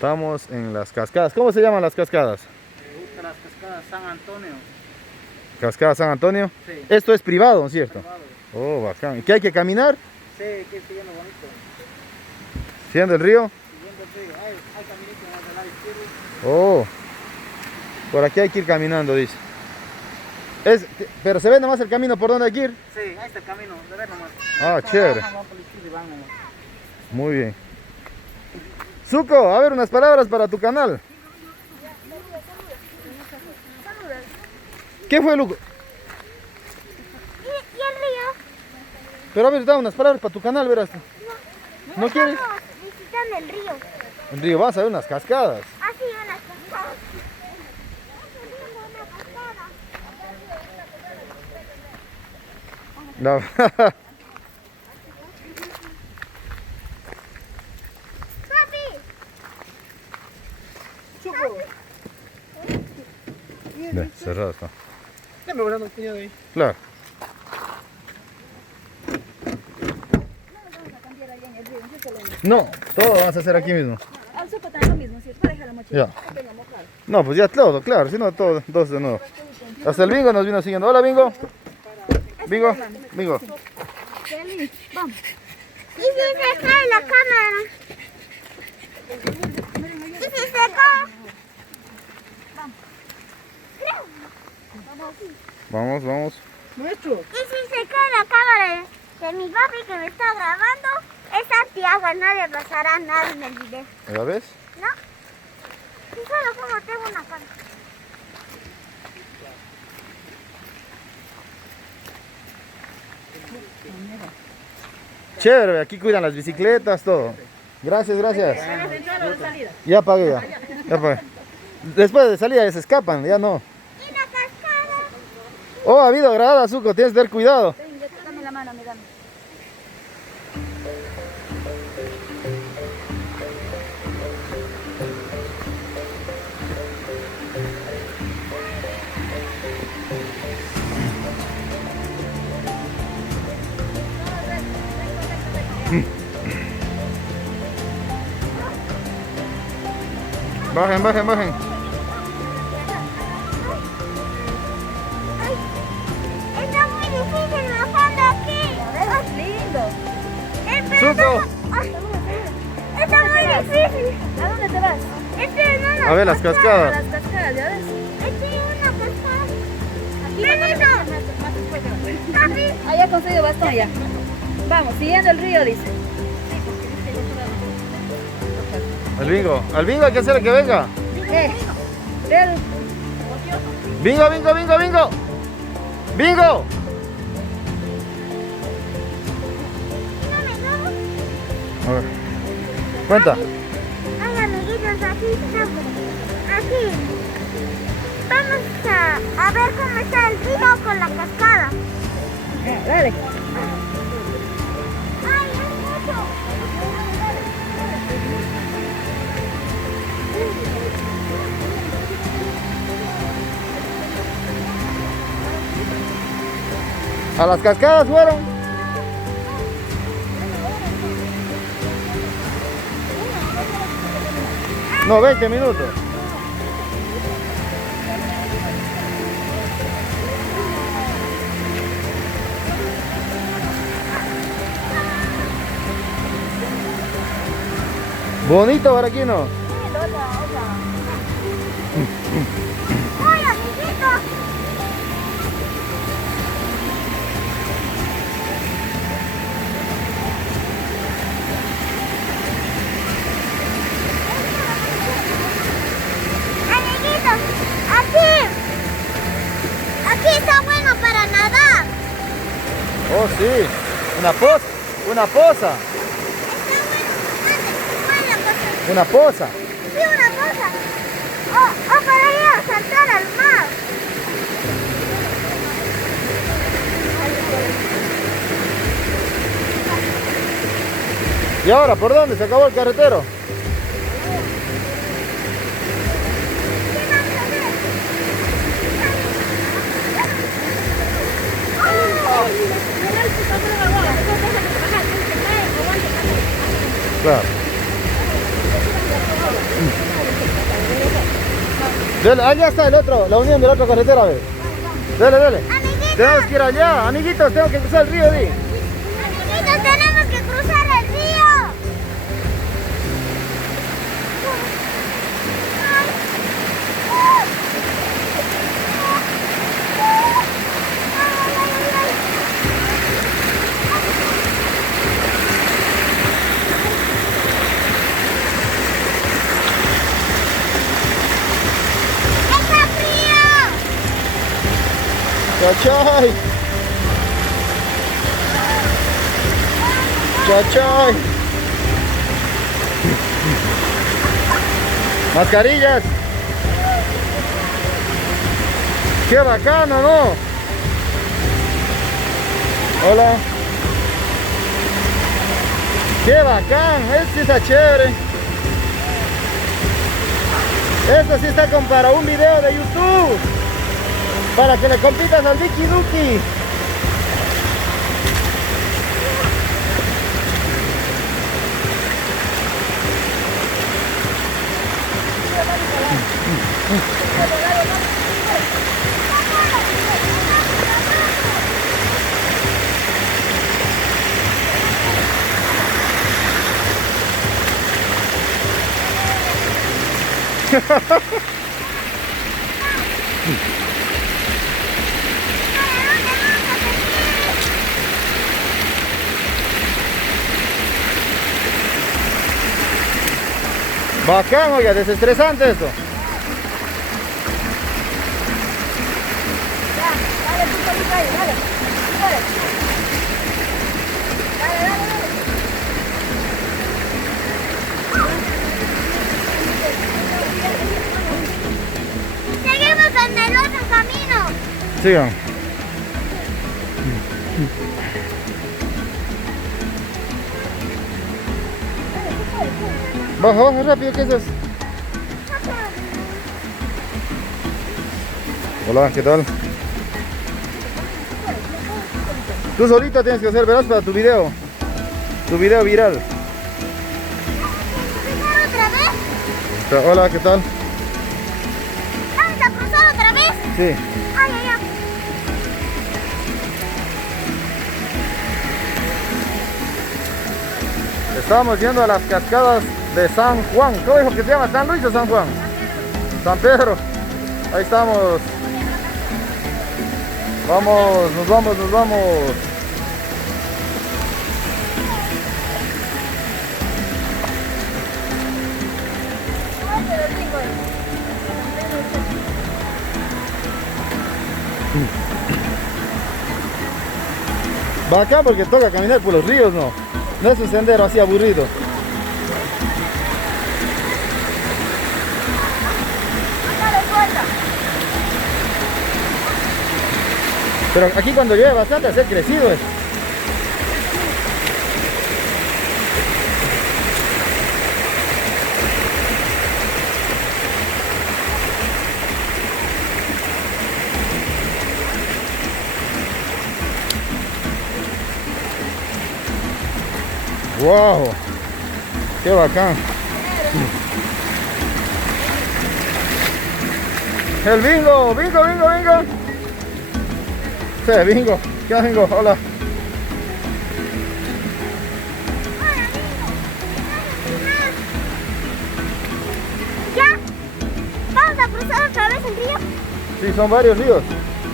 Estamos en las cascadas. ¿Cómo se llaman las cascadas? Me gustan las cascadas San Antonio. ¿Cascada San Antonio? Sí. Esto es privado, ¿no es cierto? Privado. Oh, bacán. ¿Y qué hay que caminar? Sí, que estoy viendo bonito. ¿Siendo el río? Siguiendo el río. Hay caminito más del lado izquierdo. Oh. Por aquí hay que ir caminando, dice. Pero se ve nomás el camino por donde hay que ir. Sí, ahí está el camino, de ver nomás. Ah, chévere. Vamos por la izquierda y van nomás. Muy bien. Zuko, a ver unas palabras para tu canal. ¿Qué fue, Luco? ¿Y el río? Pero a ver, da unas palabras para tu canal, verás. ¿No quieres? Estamos visitando el río. El río, vas a ver unas cascadas. Así, unas cascadas. Una cascada. La- ¡Papi! Ve, cerrado está. ¿Qué me gusta el cuñado ahí? Claro. No, todo vamos a hacer aquí mismo. Al Zuko también lo mismo, si es para dejar la mochila. Ya. Pequeña, mojada. No, pues ya todo, claro, si no, todo, dos de nuevo. Hasta el Bingo nos vino siguiendo. Hola, Bingo. Bingo, Bingo. Feliz, vamos. ¿Y si se cae la cámara? ¿Y si se cae? Vamos, vamos. Nuestro. ¿Y si se cae la cámara de mi papi que me está grabando? Es antiagua, no le pasará nada en el video. ¿Ya ves? ¿No? Y solo como tengo una cámara. Chévere, aquí cuidan las bicicletas, todo. Gracias, gracias. ¿De entrada o de salida? Ya pagué, ya. Ya pagué. Después de salida ya se escapan, ya no. ¿Y la cascada? Oh, ha habido grada, Zuko, tienes que tener cuidado. Ven, dame la mano, me dame. Bajen, bajen, bajen. Ay, está muy difícil bajando aquí. Es lindo. Pero Zuko. ay, está muy difícil. ¿A dónde te vas? Este es una A ver las A cascadas. las cascadas, ¿ya ves? Este es una cascada. Aquí Benito. más después te vas. Papi. Allá ha conseguido bastón ya. Vamos, siguiendo el río, dice. Al Bingo. Al Bingo hay que hacerle que venga. Real. Bingo, Bingo, Bingo, Bingo. Bingo. A ver. Cuenta. Ay, amiguitos, aquí estamos. Aquí. Vamos a ver cómo está el río con la cascada. Dale. Ay, es mucho. A las cascadas fueron. No, 20 minutos. Bonito, Baraquino. Ay, amiguitos. Amiguitos, aquí está bueno para nadar. Oh, sí. Una poza. Una poza. Está bueno. ¿Cuál es la cosa? Una poza. Sí, una cosa. O para ir a saltar al mar. ¿Y ahora por dónde? ¿Se acabó el carretero? ¿Qué vamos a hacer? Claro. Dele, allá está el otro, la unión de la otra carretera, a ver. Dele, dele. Amiguitos, Tenemos que ir allá, amiguitos, tengo que cruzar el río, di. amiguitos, tenemos que cruzar el río. ¡Está frío! Chachay. Chachay. Mascarillas. Qué bacano, ¿no? Hola. Qué bacán, este está chévere. Esto sí está como para un video de YouTube. Para que le compitas al Vicky Duki. Bacán, oiga, desestresante esto. Dale, tú solito ahí, dale. Dale. Seguimos en el otro camino. Sigan. Baja, baja rápido, ¿qué es eso? Hola, ¿qué tal? Tú solita tienes que hacer, verás, para tu video viral. ¿Cruzar otra vez? Hola, ¿qué tal? ¿Vamos a cruzar otra vez? Sí. Ay, ay, ay. Estamos yendo a las cascadas de San Juan. ¿Cómo dijo que se llama? ¿San Luis o San Juan? San Pedro. Ahí estamos. Vamos, nos vamos, nos vamos. Bacán porque toca caminar por los ríos, ¿no? No es un sendero así aburrido. Pero aquí cuando llueve bastante hace crecido esto. Wow, qué bacán. El bingo, bingo, bingo, bingo. Sí, bingo, ¿qué bingo? Hola. ¿Ya? ¿Vamos a cruzar otra vez el río? Sí, son varios ríos.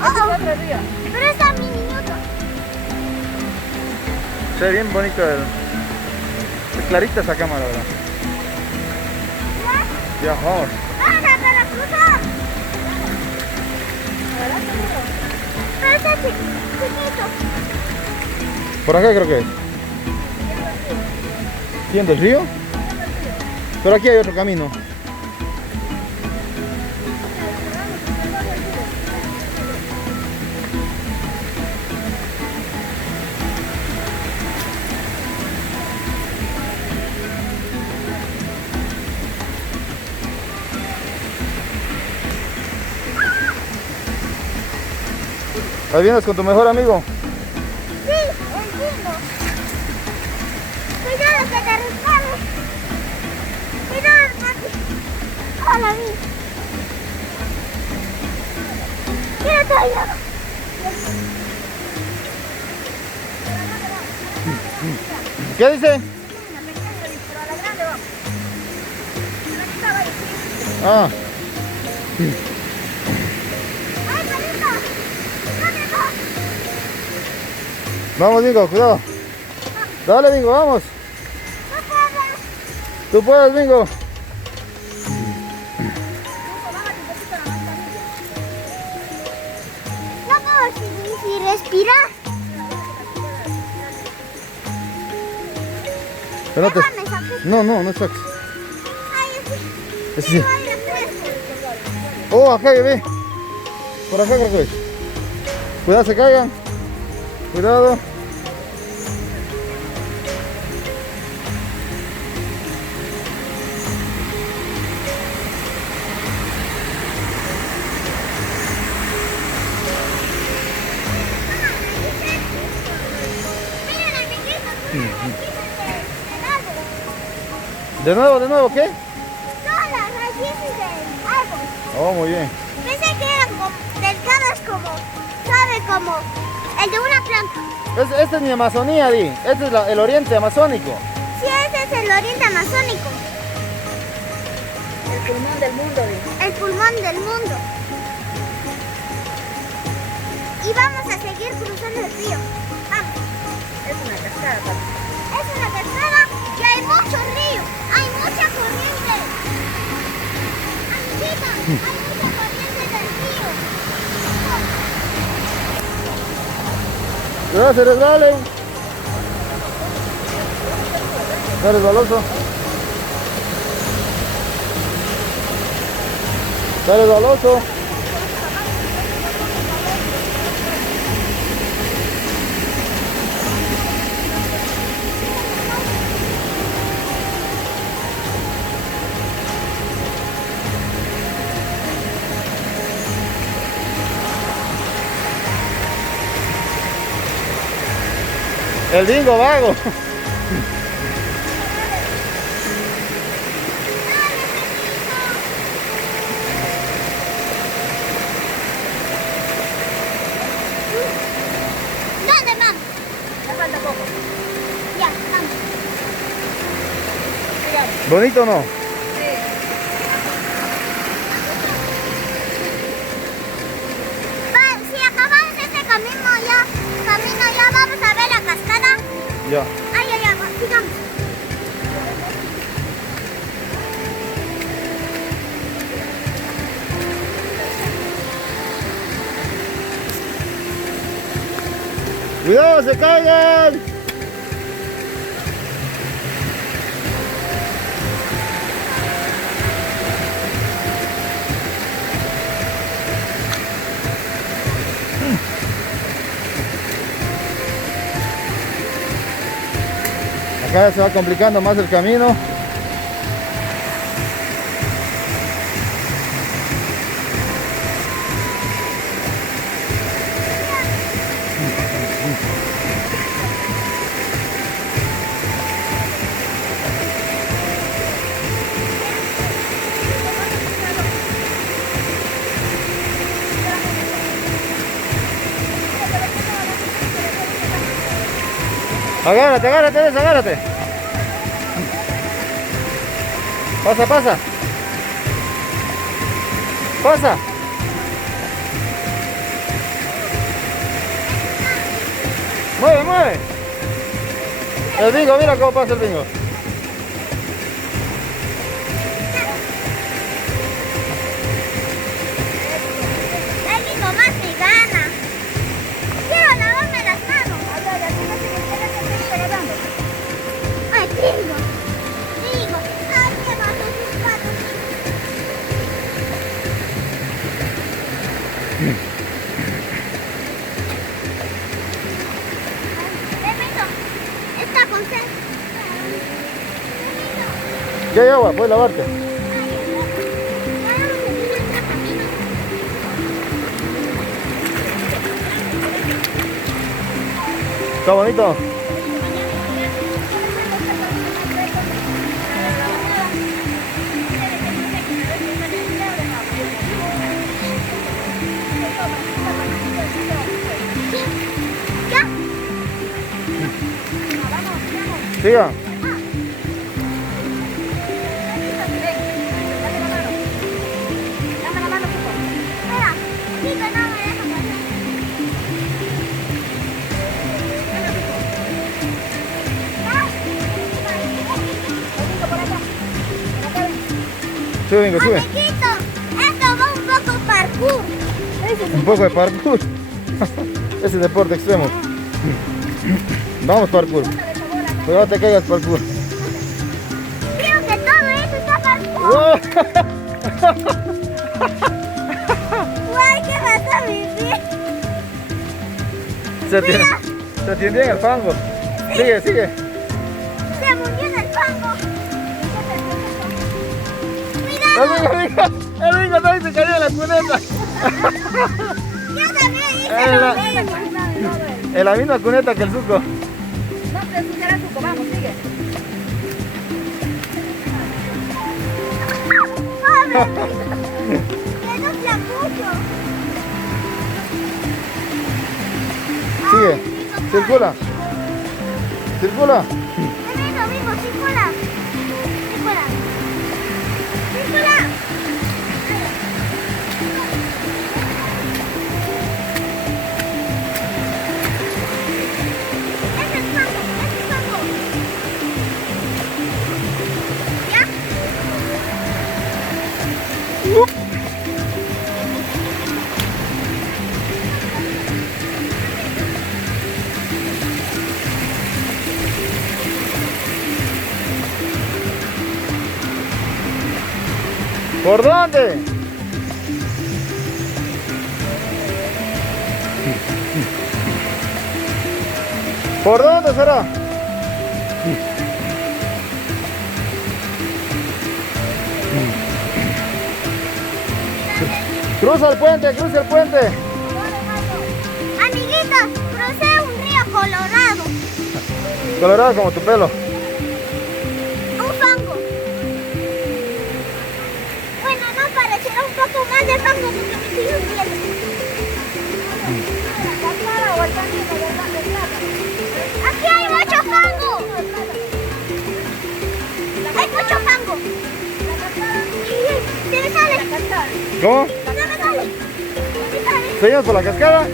Otro río. Pero está mi minuto. Se ve bien bonito es clarita esa cámara, ¿verdad? Ya, vamos. ¡Vamos para cruzar! Pero está chiquito. Por acá creo que es. ¿Siendo el río? Pero aquí hay otro camino. ¿Ahí vienes con tu mejor amigo? Sí, entiendo. Cuidado que te resbales. Cuidado, papi. Hola, vi. caiga. ¿Qué dice? Ah. ¡Ay, perrito! ¡Rápido! Vamos, Bingo, cuidado. Dale, Bingo, vamos. ¡No puedo! Tú puedes, Bingo. No puedo si respirar. Pero no te... Déjame sacar. No saques. Ay, sí. Ese sí. Quiero aire fresco. Oh, acá, bebé. Por acá creo que es. Cuidado, se caigan. Cuidado. Miren, amiguitos, miren las raíces del árbol. De nuevo, ¿qué? Son las raíces del árbol. Oh, muy bien. Pensé que eran como delgadas como, ¿sabe? Como el de una planta. Esta es mi Amazonía, Di. Este es el oriente amazónico. Sí, ese es el oriente amazónico. El pulmón del mundo, dice. El pulmón del mundo. Y vamos a seguir cruzando el río. Vamos. Es una cascada, papi. Es una cascada y hay mucho río. Hay mucha corriente. Amiguita, hay mucha corriente del río. Cuidado, se resbalen. Está resbaloso. Está resbaloso. El Bingo vago. ¿Dónde vamos? Ya falta poco. Ya, vamos. Sigamos. ¿Bonito o no? Sí. Si acabamos este camino ya vamos a ver la cascada. Ya. Ay, sigamos. ¡Cuidado, se caigan! Acá se va complicando más el camino. Agárrate, agárrate. Pasa. Pasa. Mueve. El Bingo, mira cómo pasa el Bingo. El Bingo más me gana. Quiero lavarme las manos. Ay, Bingo. Ay, qué bajo sus patos. Permiso, está con sed. ¿Qué hay agua? Puedes lavarte. Está bonito. Siga. Dame la mano, Cuco. Espera, Tito, no me deja pasar. Domingo, por acá. Por acá ven. Sube, Bingo, sube. Amiguito, esto va un poco parkour. Un poco de parkour. Ese es deporte extremo. Vamos, parkour. Cuidado, no te caigas, parkour. Creo que todo eso está parkour. ¡Wow! Guay, ¿qué pasó, mi pie? Se atiende en el fango. Sigue, sigue. Se murió en el fango. El Bingo también se cayó en la cuneta. Yo también hice En lo la- mismo. En la misma cuneta que el suco. No te ensuciarás, Cuco. Vamos, sigue. Pobre, que no se apuso. Sigue. Circula. Circula. Venga, mismo, circula. Circula. Circula. Ese es fango, ese es fango. ¿Ya? ¿Por dónde? ¿Por dónde será? Cruza el puente, cruza el puente. Amiguitos, crucé un río colorado. Colorado como tu pelo. Un fango. Bueno, no parecerá un poco más de fango porque me sigue hundiendo. Aquí hay mucho fango. Hay mucho fango. ¿Se me sale? ¿Cómo? No me sale. ¿Se me sale? ¿Seguimos por la cascada?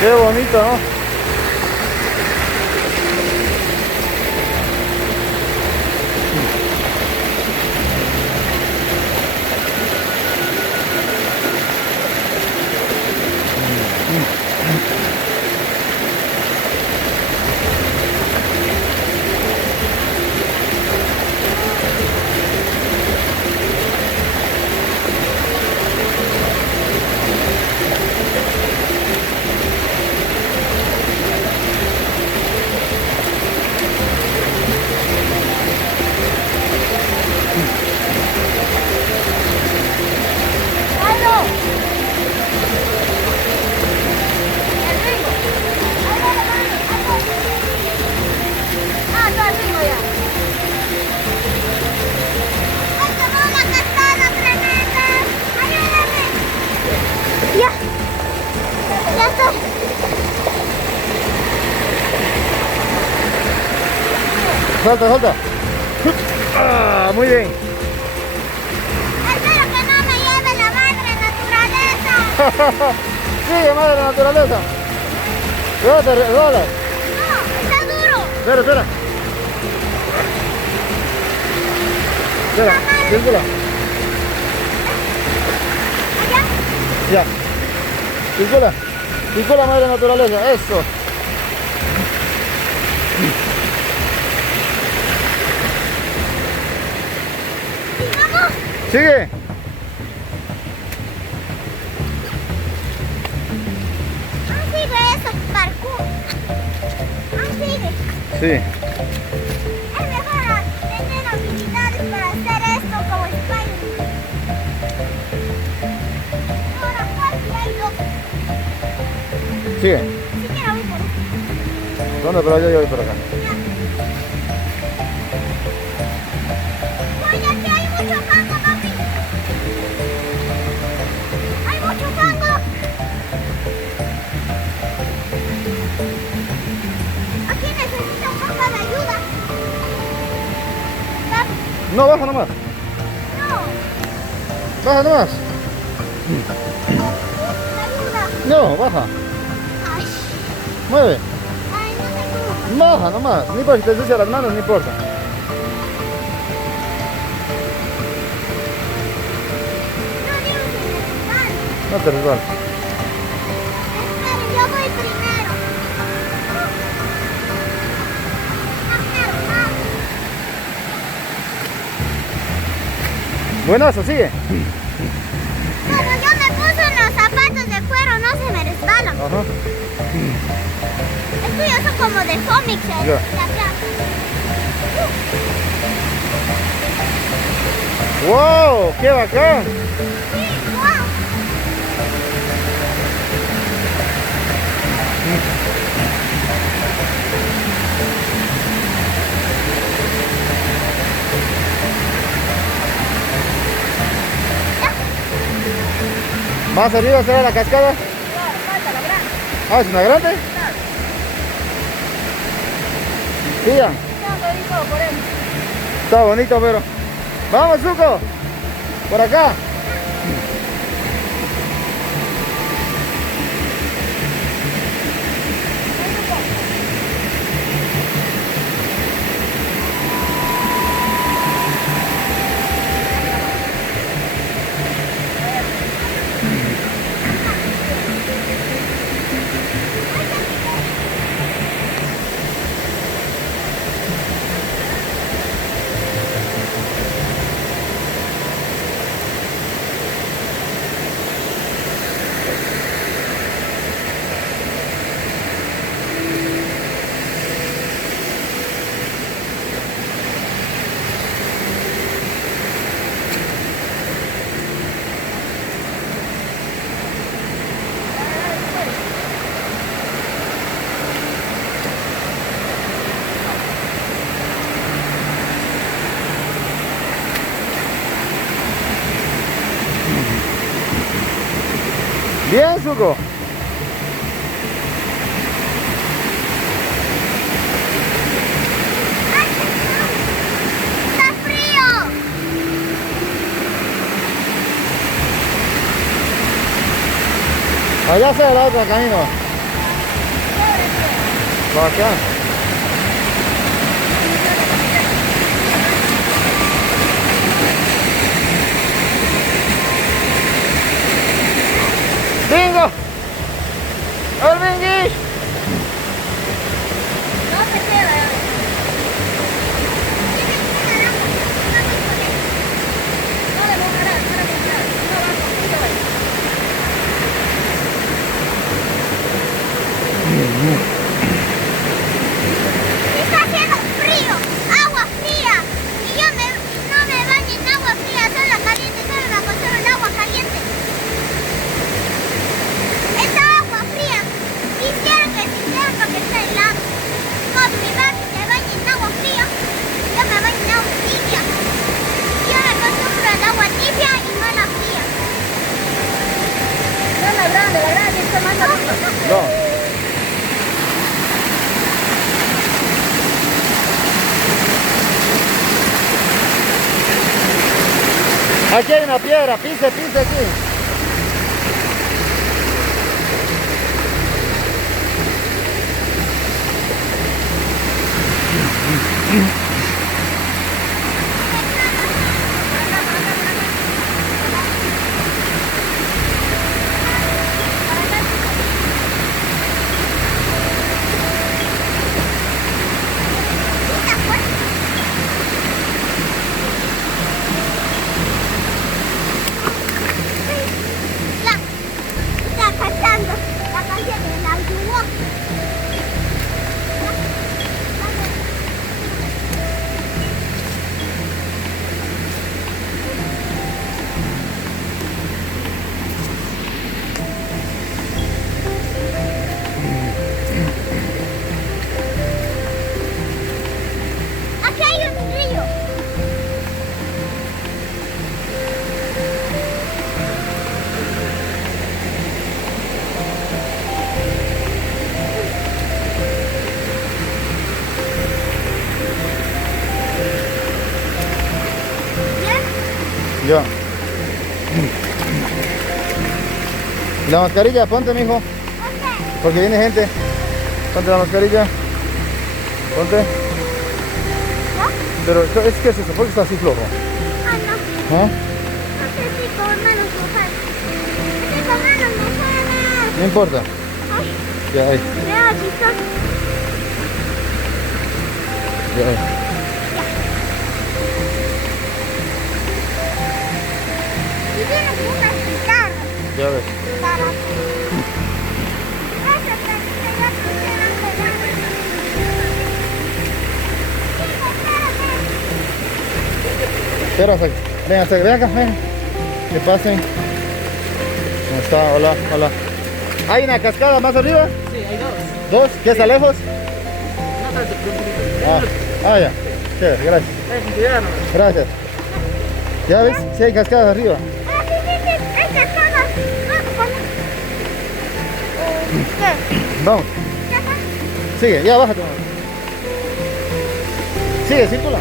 Qué bonito, ¿no? Salta, salta. Ah, muy bien. Espero que no me lleve la madre naturaleza. Sigue, madre naturaleza. Cuídate, resbala. No, está duro. Espera, espera. Espera, circula. Allá. Ya. Circula. Circula, madre naturaleza. Eso. Sigue. Sigue eso, parkour. Sigue. Sí. Es mejor tener habilidades para hacer esto como Spider-Man. Ahora, ¿cuál hay dos? Sigue. Siquiera voy por uno. ¿Dónde? Pero yo voy por acá. Oye, aquí hay mucho fango, papi. Hay mucho fango. Aquí necesito un poco de ayuda. Papi, No, baja nomás. no. Baja nomás. Ayuda. No, baja. Ay, Mueve. ay, no sé cómo. Baja nomás. Ni por si te ensucia las manos, no importa. No digo que me resbale. No te resbales. Esperen, yo voy primero. Buenazo, sigue. Como yo me puse los zapatos de cuero, no se me resbalan. Ajá. Es que yo soy como de cómics, Ya. de acá. ¡Wow! ¡Qué bacán! Sí, wow. ¿Más arriba será la cascada? Falta la grande. Ah, ¿es una grande? Sigan. Echando ahí todo por él. Está bonito, pero... ¡Vamos, Zuko! Por acá. Bien, Zuko. Está frío. Allá se el otro camino. Bacán. ¡Bingo! ¡El bingui! No se queda. No le mojarás, no le mojarás. No va contigo ahí. Está haciendo frío. Agua fría. Y yo no me baño en agua fría, solo caliente, solo me aconsejo el agua caliente. Esta agua fría. Quisiera que sintiera porque está helado. Como mi papi se baña en agua fría, yo me baño en agua tibia. Yo me acostumbro al agua tibia y no a la fría. No, la grande está más arriba. No. Aquí hay una piedra, pise aquí. Ya. La mascarilla, ponte, mijo. Porque viene gente. Ponte la mascarilla. Ponte. Pero, ¿es que es eso? ¿Por qué está así flojo? Ah, no. ¿Ah? No sé si con manos mojadas. Es que con manos mojadas. No importa. Ay, Ya, ahí. mira, aquí son. Ya, ahí. Y tienes unas guitarras. Ya ves. Guitarras. Gracias, Carita, ya pusieron pegadas. Espera, ven acá, ven. Que pasen. ¿Cómo está? Hola, hola. ¿Hay una cascada más arriba? Sí, hay dos. ¿Dos? ¿Qué está lejos? No tanto, pero un poquito. Ya. Chévere, gracias. Cuidado. Gracias. ¿Ya ves? Sí hay cascadas arriba. Ah, sí, sí, sí. Es cascadas. ¿Qué? Vamos. Sigue, ya bájate. Sigue, circula.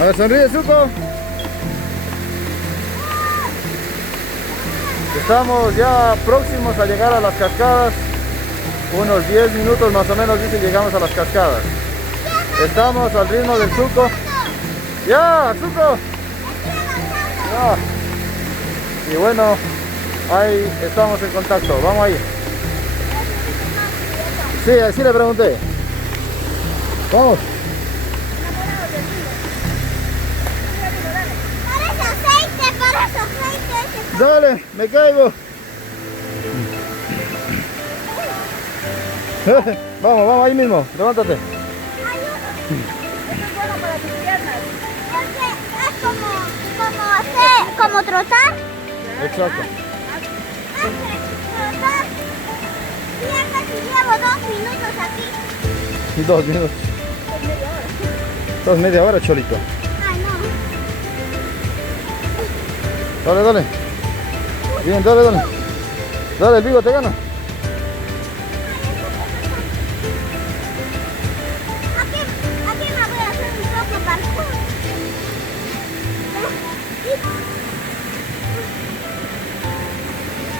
A ver, sonríe, Zuko. Estamos ya próximos a llegar a las cascadas. Unos 10 minutos más o menos, dice, llegamos a las cascadas. Estamos al ritmo del Zuko. ¡Ya, Zuko! Ya. Y bueno, ahí estamos en contacto. Vamos ahí. Sí, así le pregunté. Vamos. Parece aceite. Dale, me caigo. Vamos, vamos ahí mismo. Levántate. Esto es bueno para tus piernas. Es como trotar. Exacto. Trotar. Piernas y llevo 2 minutos aquí. 2 minutos. Es media hora. Estás media hora, cholito. Ay, no. Dale, dale. Bien, dale, dale. Dale, el Vigo te gana. Aquí me voy a hacer un poco parkour.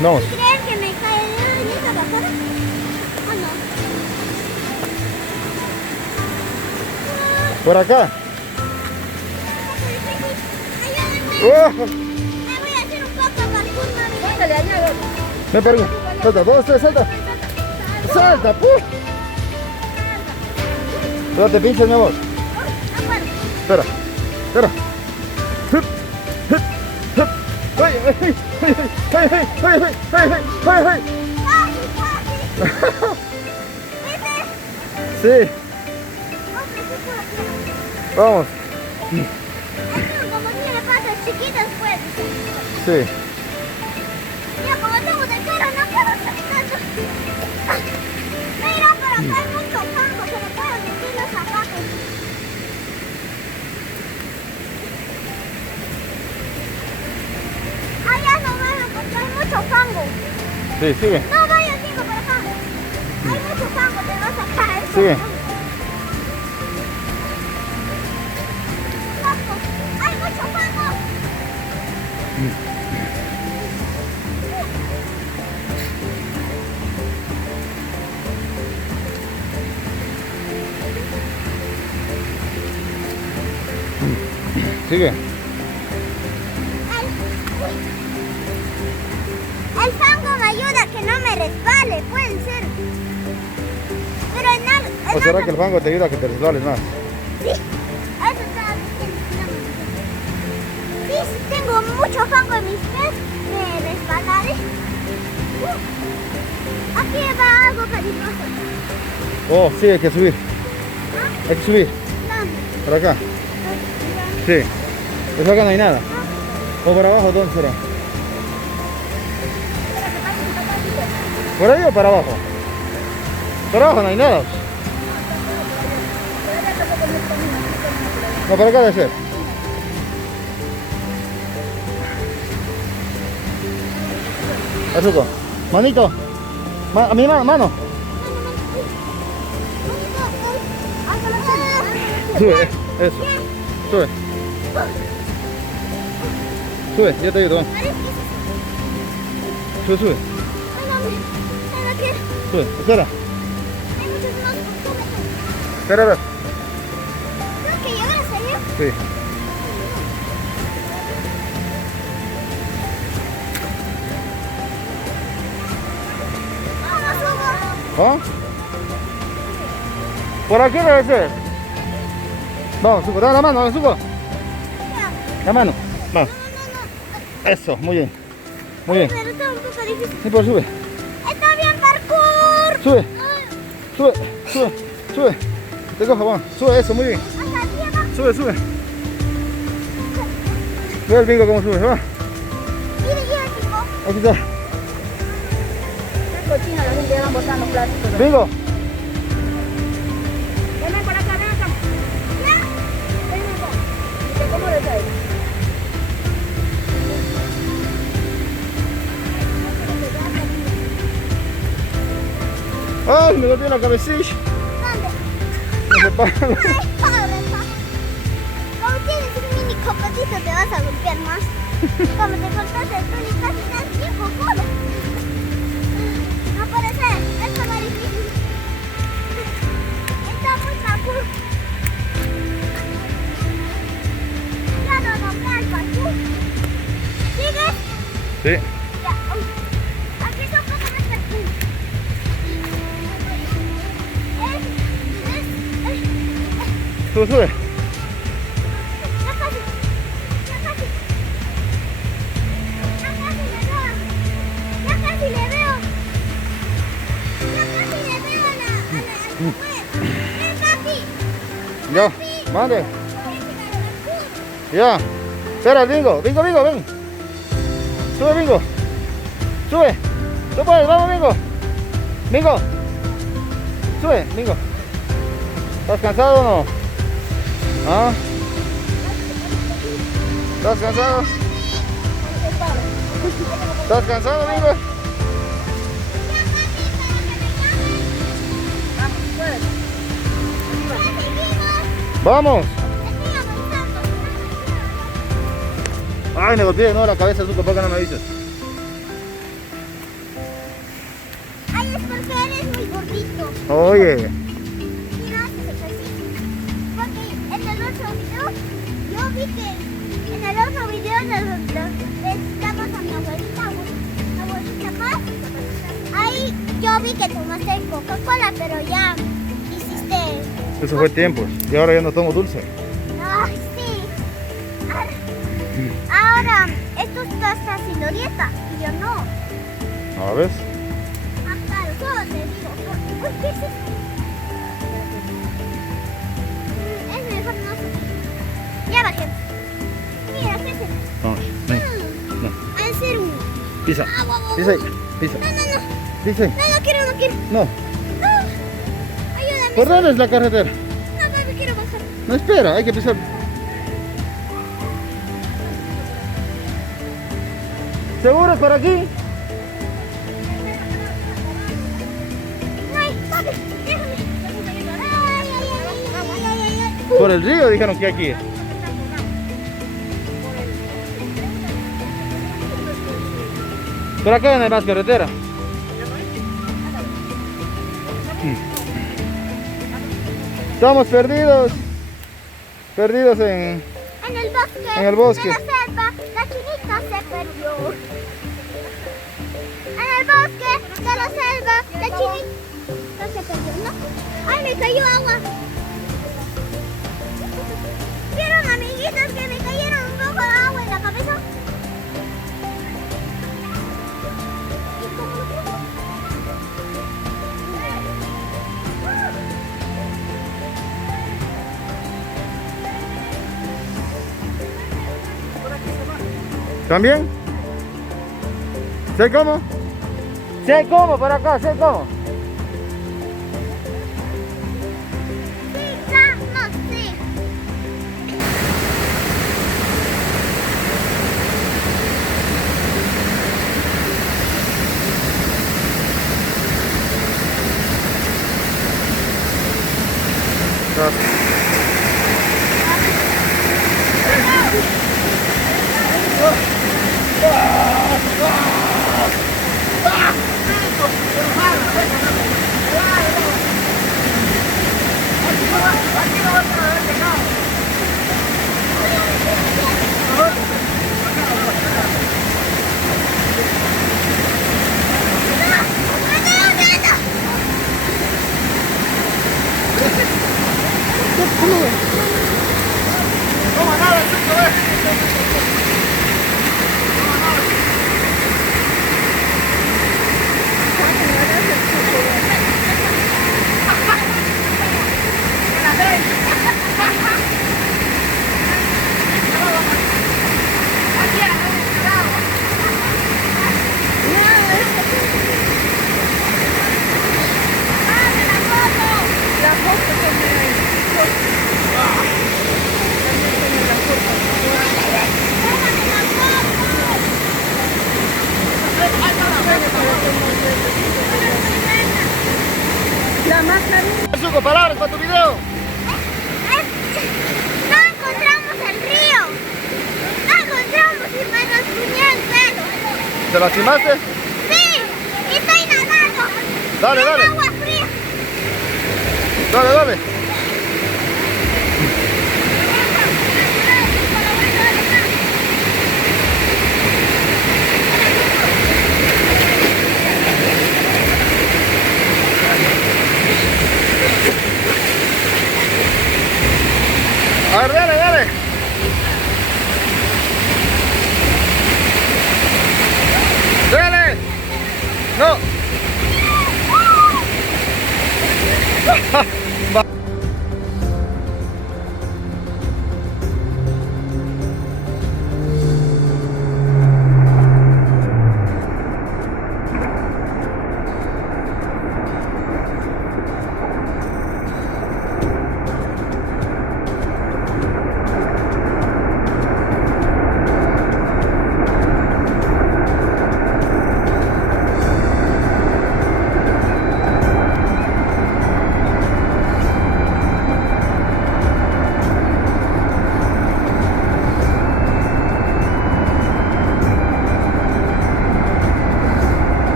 Vamos. ¿Creen que me caeré en esa bajada? ¿O no? Por acá. Ayúdenme. Me voy a hacer un poco parkour, mami. Póngale allá. Me perdí. Salta, 2, 3, salta. Salta, ¡puf! No te pinches, mi amor. Ah, bueno. Espera, espera. Hup, hup, hup. ¡Ay, ay, ay, ay, ay, ay, ay, ay, ay, ay! Fácil, fácil. ¿Viste? Sí, Otro tipo de pierna. vamos. Esto como tiene patas chiquitas, pues. Sí. Yo como tengo de cara, no puedo saltar. Mira, por acá hay mucho fango, se me pueden meter los zapatos. Allá no vayan porque hay mucho fango. Sí, sigue. No vayas, sigo por acá. Hay mucho fango, te vas a caer. Sigue. Fango, hay mucho fango. Sigue. El fango me ayuda a que no me resbale, puede ser. Pero ¿O será que el fango te ayuda a que te resbales más? Sí, eso estaba diciendo. Sí, si tengo mucho fango en mis pies, me resbalaré. Aquí va algo peligroso. Oh, sí, hay que subir. Hay que subir. ¿Dónde? Por acá. Sí. Pues acá no hay nada. ¿O por abajo? ¿Dónde será? ¿Por ahí o para abajo? Por abajo no hay nada. No, para acá debe ser. Azuko. Manito. A mi mano. Sube, eso. Sube. Sube, ya te ayudo. Sube, sube. No quiero. Sube, espera. Hay muchos más. Sube. Espera, a ver. Creo que llegar hasta allá. Sí. Vamos, ¿Ah? Por aquí debe ser. Vamos, Zuko, dame la mano, Zuko. La mano. Vamos. Eso, muy bien. Muy bien. pero está un poco difícil. Sí, pues sube. ¡Está bien, parkour! Sube. Sube, sube, sube. Te cojo, vamos. Sube eso, muy bien. Hasta arriba. Sube, sube. Ve el bingo cómo sube, va. Mire, tipo. Aquí está. Qué cochina, la gente ya van botando plásticos. Bingo. Ven por acá, ven acá. Ven acá. Dice, ¿cómo lo sabes? Ay, me golpeé la cabecilla. ¿Dónde? No se para. Ay, padre, como tienes un mini cocotito, te vas a golpear más. Como te cortaste tú y casi estás bien cojudo. No puede ser, esto es muy difícil. Está muy parkour. Ya no nombré el parkour. ¿Sigues? Sí. Ya. Aquí está un poco más parkour. Sube, sube. Ya casi. Ya casi. Ya casi le veo. Ya casi le veo. Ya casi le veo a la ¡Ven, papi! Ya, mande. Ya. Espera, el bingo. Bingo, bingo, ven. Sube, bingo. Sube. Tú puedes, vamos, bingo. Bingo. Sube, bingo. ¿Estás cansado o no? ¿Ah? ¿Estás cansado? ¿Estás cansado, bingo? Vamos. Ay, me golpeé de nuevo la cabeza, Zuko, ¿por qué no me dices? Ay, es porque eres muy gordito. Oye. Y no haces ejercicio. Porque en el otro video, yo vi que en el otro video estamos a mi abuelita Paz. Ahí yo vi que tomaste Coca-Cola, pero ya hiciste. Eso fue tiempo. Y ahora ya no tomo dulce. Ay, sí. Ahora, esto está haciendo dieta y yo no. ¿A ver? Ah, claro, solo te digo. ¿Por qué es esto? Es mejor no subir. Ya bajé. Mira, ¿qué es esto? Vamos, ven. No. A hacer un. Pisa. Pisa ahí. Pisa. No. Pisa ahí. No quiero, no quiero. No. No. Ayúdame. ¿Por dónde es la carretera? No, papi, quiero bajar. No, espera, hay que pisar. ¿Seguro es por aquí? Ay, papi, déjame. Ay. Por el río dijeron que aquí. Por acá no hay más carretera. Estamos perdidos. Perdidos en... En el bosque. En el bosque. De la selva, la chinita se perdió. En el bosque de la selva, la chinita se perdió, ¿no? Ay, me cayó agua. ¿Vieron, amiguitos, que me cayeron un poco de agua en la cabeza? ¿Y cómo lo pongo? ¿También? ¿Sé cómo? ¿Sé cómo por acá? ¿Sé cómo? Sí, vamos, sí. Gracias. La más Suco, palabras para tu video. No encontramos el río. No encontramos y me rasguñé el dedo. ¿Te lastimaste? Sí, y estoy nadando. Dale, En dale. agua fría. Dale, dale. A ver, dale, dale. Dale. No. Va.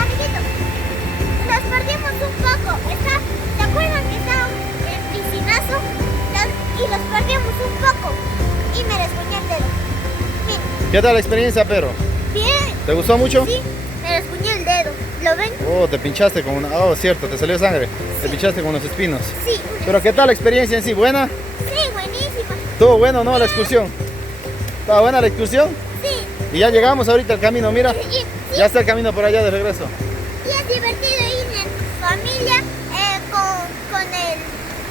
Amiguitos, nos perdimos un poco. ¿Se acuerdan que estaba en piscinazo? Y los perdimos un poco. Y me rasguñé el dedo. Miren, ¿Qué tal la experiencia, Pedro? bien. ¿Te gustó mucho? Sí, me rasguñé el dedo. ¿Lo ven? Oh, te pinchaste con una... Oh, cierto, te salió sangre. Te pinchaste con unos espinos. Sí. Pero ¿qué tal la experiencia en sí? ¿Buena? Sí, buenísima. ¿Estuvo bueno, no, la excursión? ¿Estaba buena la excursión? Sí. Y ya llegamos ahorita al camino, mira. Y, Ya está el camino por allá de regreso. y es divertido ir en familia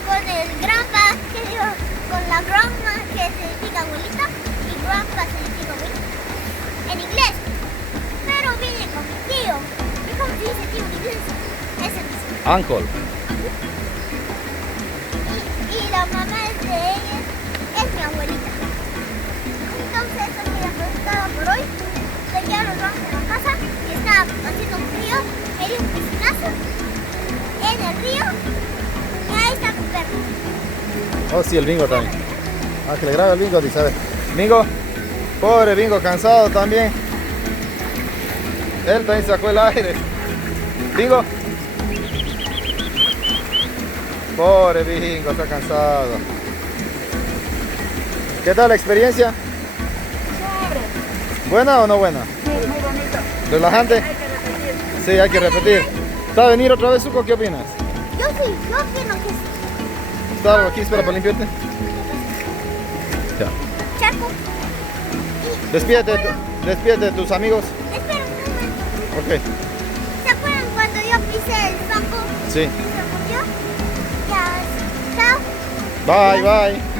con el grandpa, que digo, con la grandma, que significa abuelita, y grandpa significa abuelita, en inglés. Pero vine con mi tío. ¿Y cómo se dice tío en inglés? Es el mismo. Uncle. Y la mamá de ella es mi abuelita. Entonces, esto ha sido todo por hoy. Ya nos vamos a la casa, que está haciendo un frío, me dio un piscinazo en el río y ahí está mi perro. Oh, sí, el bingo también. Ah, que le grabe el bingo, dice. A ver. Bingo. Pobre bingo, cansado también. Él también sacó el aire. Bingo. Pobre bingo, está cansado. ¿Qué tal la experiencia? ¿Buena o no buena? muy bonito. ¿Relajante? Hay que repetir. Sí, hay que repetir. ¿Está a venir otra vez, Suco? ¿Qué opinas? Yo opino que sí. ¿Está algo aquí? Espera para limpiarte. Ya. Chaco. Despídete de tus amigos. Espera un momento. Ok. ¿Se acuerdan cuando yo pisé el banco Sí. y se murió? Ya. Chao. Bye, bye.